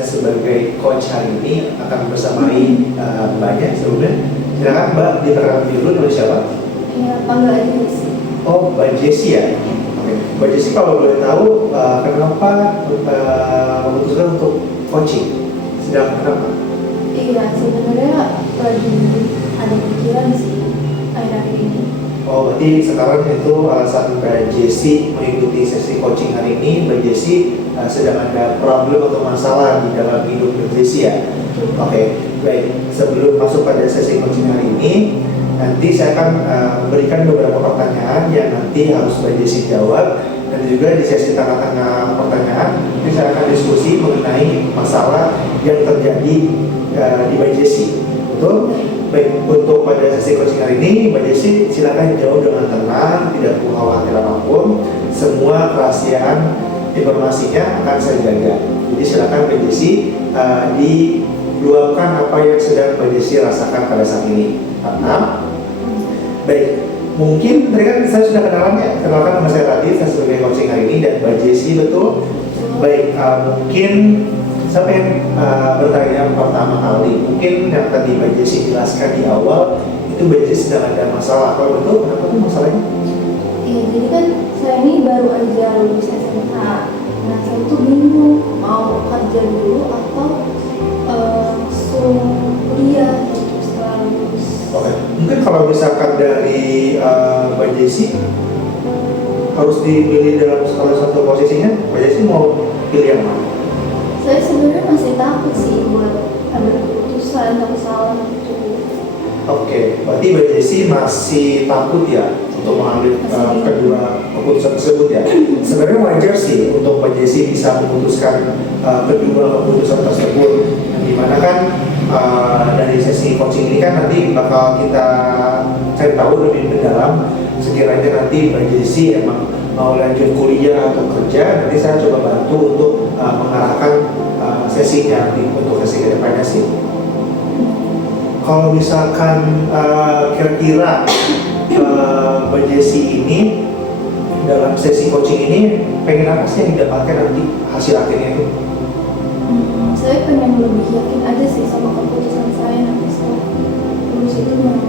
saya sebagai coach hari ini akan bersamai Mbaknya sebelumnya. Silakan Mbak, diperkenalkan dulu nama siapa? Iya, panggil aja Jessi. Oh, Mbak Jessi ya? Oke. Mbak Jessi kalau boleh tahu kenapa memutuskan untuk coaching? Sedang kenapa? Iya, sebenarnya lagi ada pikiran sih akhir-akhir ini. Oh, berarti sekarang itu alasan Mbak Jessi mengikuti sesi coaching hari ini. Mbak Jessi sedang ada problem atau masalah di dalam hidup Mbak Jessi ya? Oke, baik. Sebelum masuk pada sesi coaching hari ini, nanti saya akan memberikan beberapa pertanyaan yang nanti harus Mbak Jessi jawab. Dan juga di sesi tengah-tengah pertanyaan, ini saya akan diskusi mengenai masalah yang terjadi di Mbak Jessi. Betul? Baik, untuk pada sesi coaching hari ini, Mbak Jessi silakan jawab dengan tenang, tidak perlu khawatir apapun. Semua kerahasiaan informasinya akan saya jaga. Jadi silakan Mbak Jessi diluapkan apa yang sedang Mbak Jessi rasakan pada saat ini. Paham? Baik, mungkin tadi kan saya sudah kenalan ya, kenalkan nama saya tadi, saya sebagai coaching hari ini dan Mbak Jessi, betul? Baik, mungkin saya pengen bertanya pertama kali, mungkin yang tadi Mbak Jessi jelaskan di awal itu Mbak Jessi sedang ada masalah, kalau betul kenapa tuh masalahnya? Iya, jadi kan saya ini baru aja lulus SMA. Nah, saya tuh bingung mau kerja dulu atau langsung kuliah gitu setelah lulus. Oke, mungkin kalau misalkan dari Mbak Jessi harus dipilih dalam salah satu posisinya, Mbak Jessi mau pilih yang mana? Saya sebenarnya masih takut sih buat ada keputusan yang salah gitu. Oke, berarti Mbak Jessi masih takut ya untuk mengambil kedua keputusan tersebut ya. Sebenarnya wajar sih untuk Mbak Jessi bisa memutuskan kedua keputusan tersebut. Yang dimana kan dari sesi coaching ini kan nanti bakal kita cari tahu lebih mendalam. Sekiranya nanti Mbak Jessi emang mau lanjut kuliah atau kerja, nanti saya coba bantu untuk mengarahkan sesinya nanti untuk sesi kedepannya sih. Kalau misalkan kira-kira Mbak Jessi ini dalam sesi coaching ini pengen apa sih yang didapatkan nanti hasil akhirnya itu? Saya pengen lebih yakin aja sih sama keputusan saya nanti setelah lulus itu mau.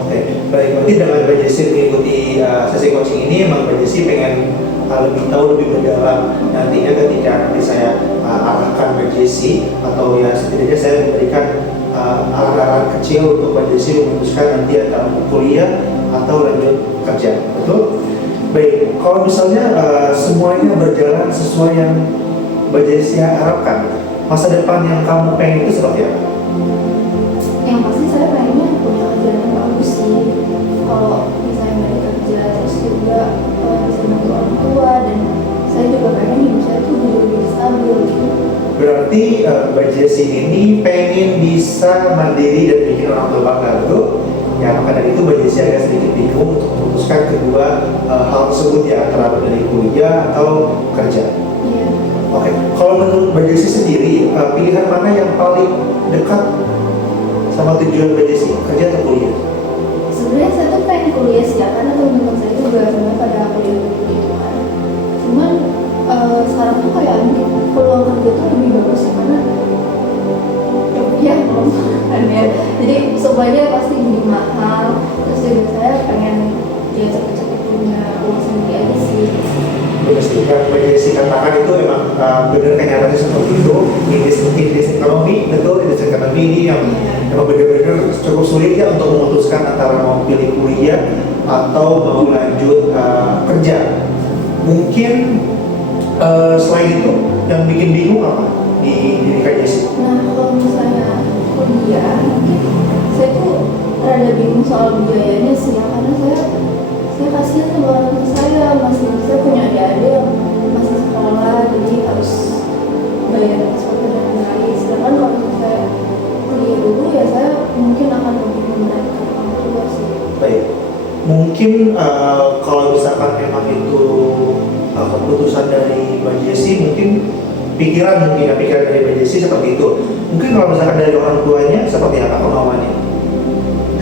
Oke, baik. Berarti dengan Mbak Jessi mengikuti sesi coaching ini, emang Mbak Jessi pengen lebih tahu lebih mendalam. Nantinya ketika nanti saya arahkan Mbak Jessi atau ya setidaknya saya memberikan arahan kecil untuk Mbak Jessi memutuskan nanti antara kuliah atau lanjut kerja, betul? Baik, kalau misalnya semuanya berjalan sesuai yang Mbak Jessi harapkan, masa depan yang kamu pengen itu seperti apa? Yang pasti saya pengennya punya kerjaan yang bagus sih. Kalau misalnya dari kerja terus juga bisa bantu orang tua, dan saya juga pengen hidup saya tuh jadi lebih stabil gitu. Berarti Mbak Jessi ini pengen bisa mandiri dan bikin orang tua bangga, betul? Ya, maka dari itu Mbak Jessi agak sedikit bingung untuk memutuskan kedua hal tersebut ya, antara dari kuliah atau kerja. Iya. Oke, kalau menurut Mbak Jessi sendiri, pilihan mana yang paling dekat sama tujuan Mbak Jessi, kerja atau kuliah? Sebenarnya saya tuh pengen kuliah sih ya, karena teman-teman saya juga sebenarnya pada kuliah gitu kan. Cuman sekarang tuh kayak mungkin peluang kerja tuh lebih bagus ya, karena rupiah belum kan ya. Jadi semuanya pasti jadi mahal. Terus juga saya pengen ya cepet-cepet punya uang sendiri aja sih. Betul sih, kan Mbak Jessi katakan itu emang benar kenyataannya seperti itu. Industri ekonomi, betul, industri ekonomi ini yang emang benar-benar cukup sulit ya untuk memutuskan antara mau pilih kuliah atau mau lanjut kerja. Mungkin selain itu yang bikin bingung apa di diri Kak Jessi? Nah, kalau misalnya kuliah, mungkin saya tuh rada bingung soal biayanya sih ya, karena saya kasihan sama orang tua saya punya adik-adik yang masih sekolah, jadi harus bayar sesuatu dan lain-lain. Sedangkan kalau saya kuliah dulu ya saya mungkin akan lebih mengenalkan orang tua sih. Baik, mungkin kalau misalkan memang itu keputusan dari Mbak Jessi, mungkin pikiran dari Mbak Jessi seperti itu. Mungkin kalau misalkan dari orang tuanya seperti apa kemauannya?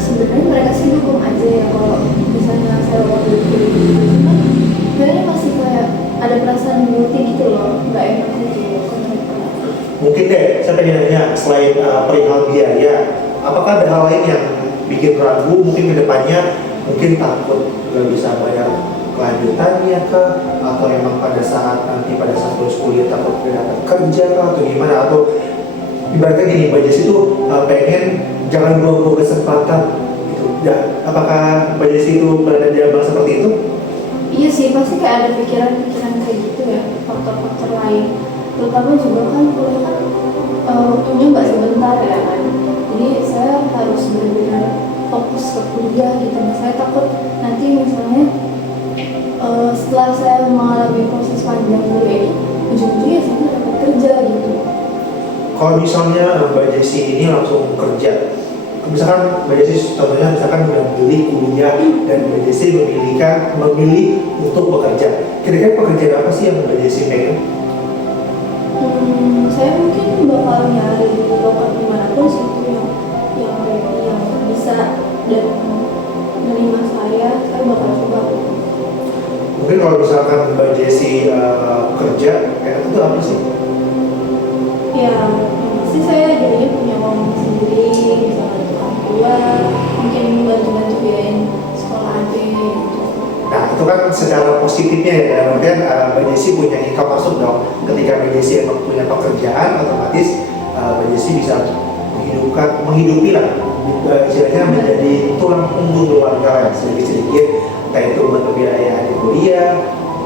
Sebenarnya mereka sih dukung aja ya kalau misalnya saya waktu itu, cuman kayaknya masih kayak ada perasaan guilty gitu loh, nggak enak gitu ke mereka. Mungkin deh, saya pengen nanya, selain perihal biaya, apakah ada hal lain yang bikin ragu mungkin ke depannya, mungkin takut nggak bisa bayar kelanjutannya ke, atau emang pada saat lulus kuliah takut nggak dapat kerja kah, atau gimana, atau ibaratnya gini, Mbak Jessi itu pengen jangan buang-buang kesempatan gitu. Ya, apakah Mbak Jessi itu berada di ambang seperti itu? Iya sih, pasti kayak ada pikiran-pikiran kayak gitu ya, faktor-faktor lain. Terutama juga kan kuliah kan waktunya nggak sebentar ya kan. Jadi saya harus benar-benar fokus ke kuliah gitu. Nah, saya takut nanti misalnya setelah saya mengalami proses panjang kuliah itu, ujung-ujungnya saya nggak dapat kerja gitu. Kalau misalnya Mbak Jessi ini langsung kerja, misalkan Mbak Jessi contohnya misalkan udah milih kuliah dan Mbak Jessi memilih untuk bekerja, kira-kira pekerjaan apa sih yang Mbak Jessi pengen? Saya mungkin bakal nyari di lokal dimanapun sih itu yang ready, yang bisa dan menerima saya bakal coba. Mungkin kalau misalkan Mbak Jessi kerja, kayak itu apa sih? Ya, yang pasti saya jadinya punya uang sendiri, bisa bantu orang tua, mungkin bantu-bantu biayain sekolah adik gitu. Nah, itu kan secara positifnya ya, dalam artian Mbak Jessi punya income masuk dong. Ketika Mbak Jessi emang punya pekerjaan, otomatis Mbak Jessi bisa menghidupi lah, istilahnya menjadi tulang punggung keluarga sedikit-sedikit, entah itu untuk biaya adik kuliah,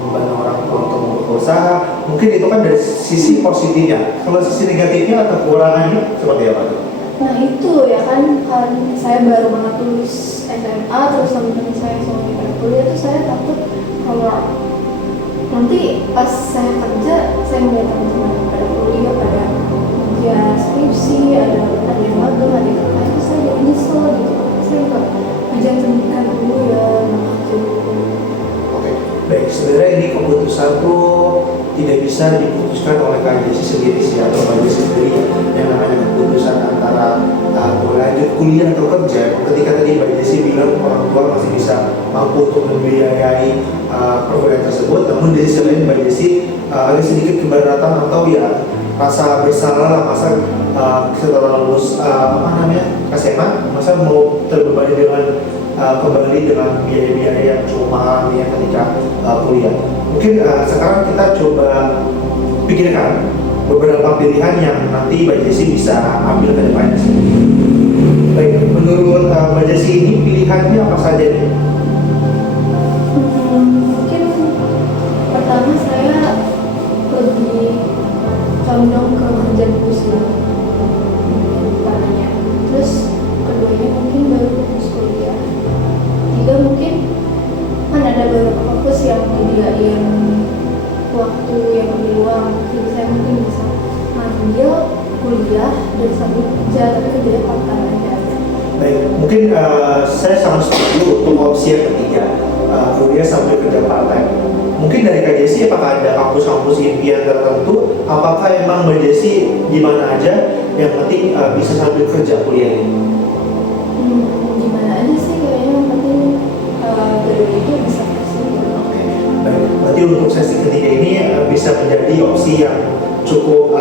membantu orang tua untuk berusaha. Mungkin itu kan dari sisi positifnya. Kalau sisi negatifnya atau kekurangannya seperti apa tuh? Nah itu ya kan saya baru banget lulus SMA, terus teman-teman saya semuanya pada kuliah tuh saya takut kalau nanti pas saya kerja saya melihat teman-teman pada kuliah pada ya skripsi, ada yang magang, ada yang lain, itu saya jadi nyesel gitu. Saya nggak ngajar pendidikan dulu ya gitu. Oke, baik. Sebenarnya ini keputusan tuh tidak bisa diputuskan oleh Kak Jessi sendiri sih, atau Mbak Jessi sendiri. Yang namanya keputusan antara mau lanjut kuliah atau kerja. Ketika tadi Mbak Jessi bilang orang tua masih bisa mampu untuk membiayai perkuliahan tersebut, namun di sisi lain Mbak Jessi ada sedikit keberatan atau ya rasa bersalah lah, masa setelah lulus SMA, masa mau terbebani dengan kembali dengan biaya-biaya yang cukup mahal ya ketika kuliah. Mungkin sekarang kita coba pikirkan beberapa pilihan yang nanti Mbak Jessi bisa ambil ke depannya. Baik, menurut Mbak Jessi ini pilihannya apa saja nih? Mungkin pertama saya lebih condong ke kerja dulu sih utamanya. Terus keduanya mungkin baru fokus kuliah. Tiga mungkin kan ada beberapa fokus yang menyediain waktu yang lebih luang, jadi saya mungkin bisa ngambil kuliah dan sambil kerja, tapi kerjanya part-time aja. Baik, mungkin saya sangat setuju untuk opsi yang ketiga, kuliah sambil kerja part-time. Mungkin dari Kak Jessi, apakah ada kampus-kampus impian tertentu? Apakah emang Mbak Jessi gimana aja yang penting bisa sambil kerja kuliah ini? Gimana aja sih, kayaknya yang penting dari itu bisa fleksibel. Oke, baik. Berarti untuk sesi ketiga ini bisa menjadi opsi yang cukup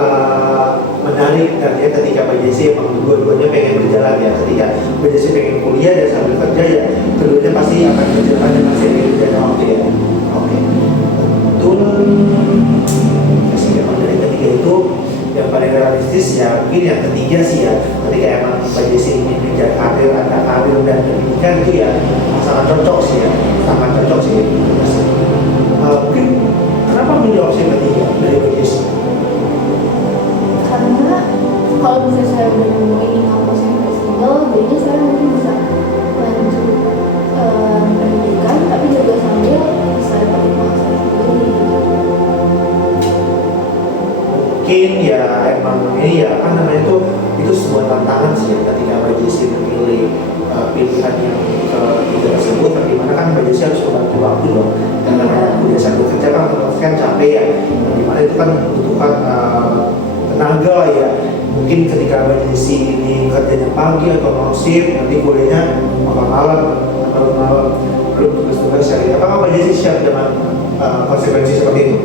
menarik dan ya ketika Mbak Jessi emang dua-duanya pengen berjalan ya. Ketika Mbak Jessi pengen kuliah dan sambil kerja ya, keduanya pasti akan berjalan dengan seiring dan waktu ya. Oke, betul. Sesi memang dari ketiga itu yang paling realistis ya, mungkin yang ketiga sih ya. Ketika emang Mbak Jessi ingin mengejar karir, ada karir dan pendidikan itu ya sangat cocok sih ya, sangat cocok sih. Mungkin kenapa milih opsi ketiga dari Mbak Jessi? Karena kalau misalnya saya udah nemuin kampus yang fleksibel, jadinya saya mungkin bisa lanjut pendidikan, tapi juga sambil bisa dapat uang saya sendiri. Mungkin ya emang ini ya apa namanya itu sebuah tantangan sih ya, ketika Mbak Jessi memilih pilihan yang ketiga tersebut, dimana kan Mbak Jessi harus membagi waktu dong, dan namanya kuliah sambil kerja kan otomatis kan capek ya, dimana itu kan membutuhkan tenaga lah ya. Mungkin ketika Mbak Jessi ini kerjanya pagi atau mau shift, nanti kuliahnya malam belum tugas-tugas ya. Apakah Mbak Jessi siap dengan konsekuensi seperti itu?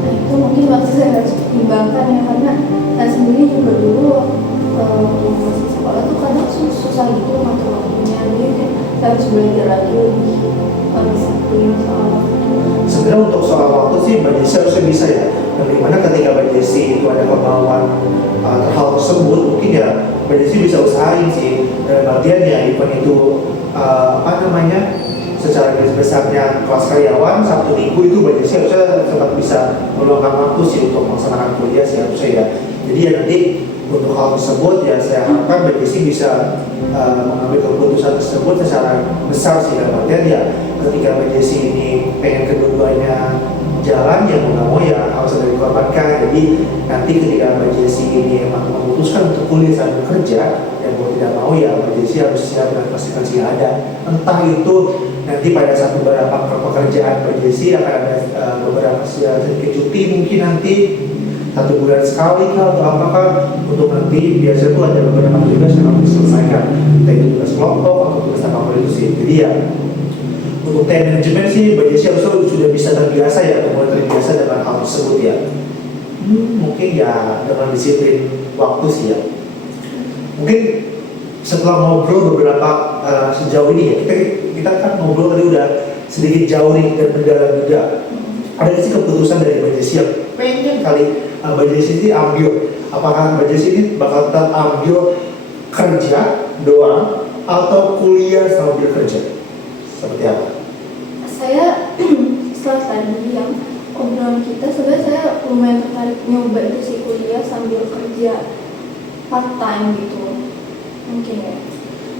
Nah itu mungkin waktu saya harus pertimbangkan ya, karena saya sendiri susah gitu ngatur waktunya, jadi mungkin saya harus belajar lagi lebih disiplin soal waktu. Sebenarnya untuk soal waktu sih Mbak Jessi harusnya bisa ya. Dan dimana ketika Mbak Jessi itu ada kemauan hal tersebut, mungkin ya Mbak Jessi bisa usahain sih. Dalam artian ya event itu secara garis besarnya kelas karyawan, Sabtu Minggu itu Mbak Jessi harusnya tetap bisa meluangkan waktu sih untuk melaksanakan kuliah sih harusnya ya. Jadi ya nanti untuk hal tersebut ya saya harapkan Mbak Jessi bisa mengambil keputusan tersebut secara besar sih. Dalam artian ya ketika Mbak Jessi ini pengen kedua-duanya jalan, ya mau nggak mau ya harus ada dikorbankan. Jadi nanti ketika Mbak Jessi ini memang memutuskan untuk kuliah sambil kerja, dan mau tidak mau ya Mbak Jessi harus siap dengan konsekuensi yang ada. Entah itu nanti pada saat beberapa pekerjaan Mbak Jessi akan ada beberapa sedikit cuti mungkin nanti 1 bulan sekali kah atau apakah, untuk nanti biasanya tuh ada beberapa tugas yang harus diselesaikan, entah itu tugas kelompok atau tugas apapun itu sih. Jadi ya untuk time management sih Mbak Jessi harusnya sudah bisa terbiasa ya, atau mulai terbiasa dengan hal tersebut ya. Mungkin ya dengan disiplin waktu sih ya. Mungkin setelah ngobrol beberapa sejauh ini ya, kita kan ngobrol tadi udah sedikit jauh nih dan mendalam juga. Ada nggak sih keputusan dari Mbak Jessi yang pengen kali Mbak Jessi ini ambil? Apakah Mbak Jessi ini bakal tetap ambil kerja doang atau kuliah sambil kerja? Seperti apa? Saya setelah tadi yang obrolan kita, sebenarnya saya lumayan tertarik nyoba itu sih kuliah sambil kerja part time gitu, mungkin ya.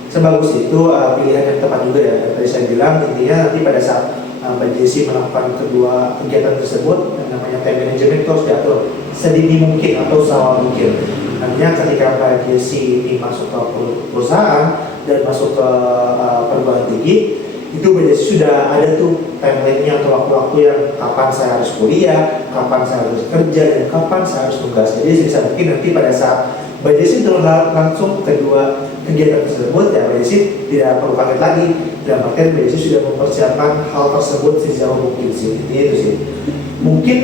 Sebagus itu pilihan yang tepat juga ya. Tadi saya bilang intinya nanti pada saat Mbak Jessi melakukan kedua kegiatan tersebut, yang namanya time management itu harus diatur sedini mungkin atau sawah mungkin. Nantinya ketika Mbak Jessi ini masuk ke perusahaan dan masuk ke perguruan tinggi, itu Mbak Jessi sudah ada tuh timeline-nya atau waktu-waktu yang kapan saya harus kuliah, kapan saya harus kerja, dan kapan saya harus tugas. Jadi sebisa mungkin nanti pada saat Mbak Jessi langsung kedua kegiatan tersebut, ya Mbak Jessi tidak perlu kaget lagi. Dalam artian Mbak Jessi sudah mempersiapkan hal tersebut sejauh mungkin sih. Itu sih. Mungkin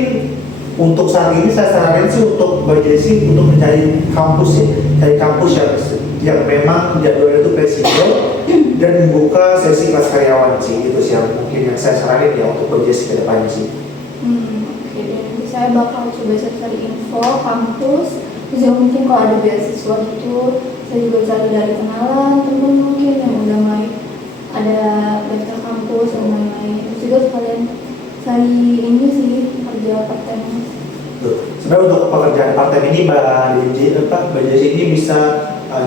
untuk saat ini saya sarankan sih untuk Mbak Jessi untuk mencari kampus ya, cari kampus yang memang jadwalnya itu fleksibel dan membuka sesi kelas karyawan sih. Itu sih yang mungkin yang saya saranin ya untuk Mbak Jessi ke depannya sih. Oke, dan nanti saya bakal coba cari info kampus. Terus ya mungkin kalau ada beasiswa gitu, saya juga cari dari kenalan temen mungkin yang udah mulai ada daftar kampus dan lain-lain. Terus juga sekalian cari ini sih kerja part time. Sebenarnya untuk pekerjaan part time ini Mbak Jessi ini bisa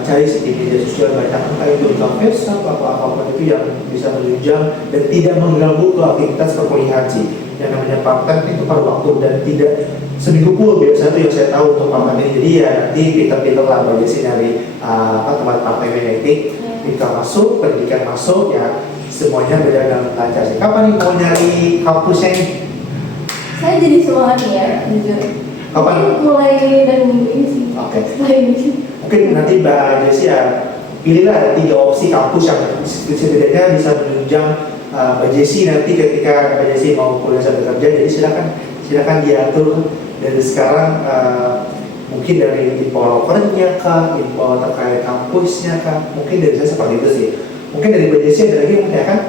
cari di media sosial banyak, entah itu Facebook atau apapun itu yang bisa menunjang dan tidak mengganggu ke aktivitas perkuliahan sih. Yang namanya part time itu paruh waktu dan tidak seminggu full biasanya itu yang saya tahu untuk part time ini. Jadi ya nanti pinter-pinter lah Mbak Jessi nyari tempat part time ini. Ketika masuk, pendidikan masuk ya semuanya beda dengan lancar sih. Kapan nih mau nyari kampusnya nih? Saya jadi semangat nih ya, jujur. Kapan? Mungkin mulai dari minggu ini sih. Oke. Setelah ini sih. Mungkin nanti Mbak Jessi ya pilihlah ada 3 opsi kampus yang setidaknya bisa menunjang Mbak Jessi nanti ketika Mbak Jessi mau kuliah sambil kerja. Jadi silakan diatur dari sekarang, mungkin dari info lokernya kah, info terkait kampusnya kah, mungkin dari saya seperti itu sih. Mungkin dari Mbak Jessi ada lagi yang menanyakan?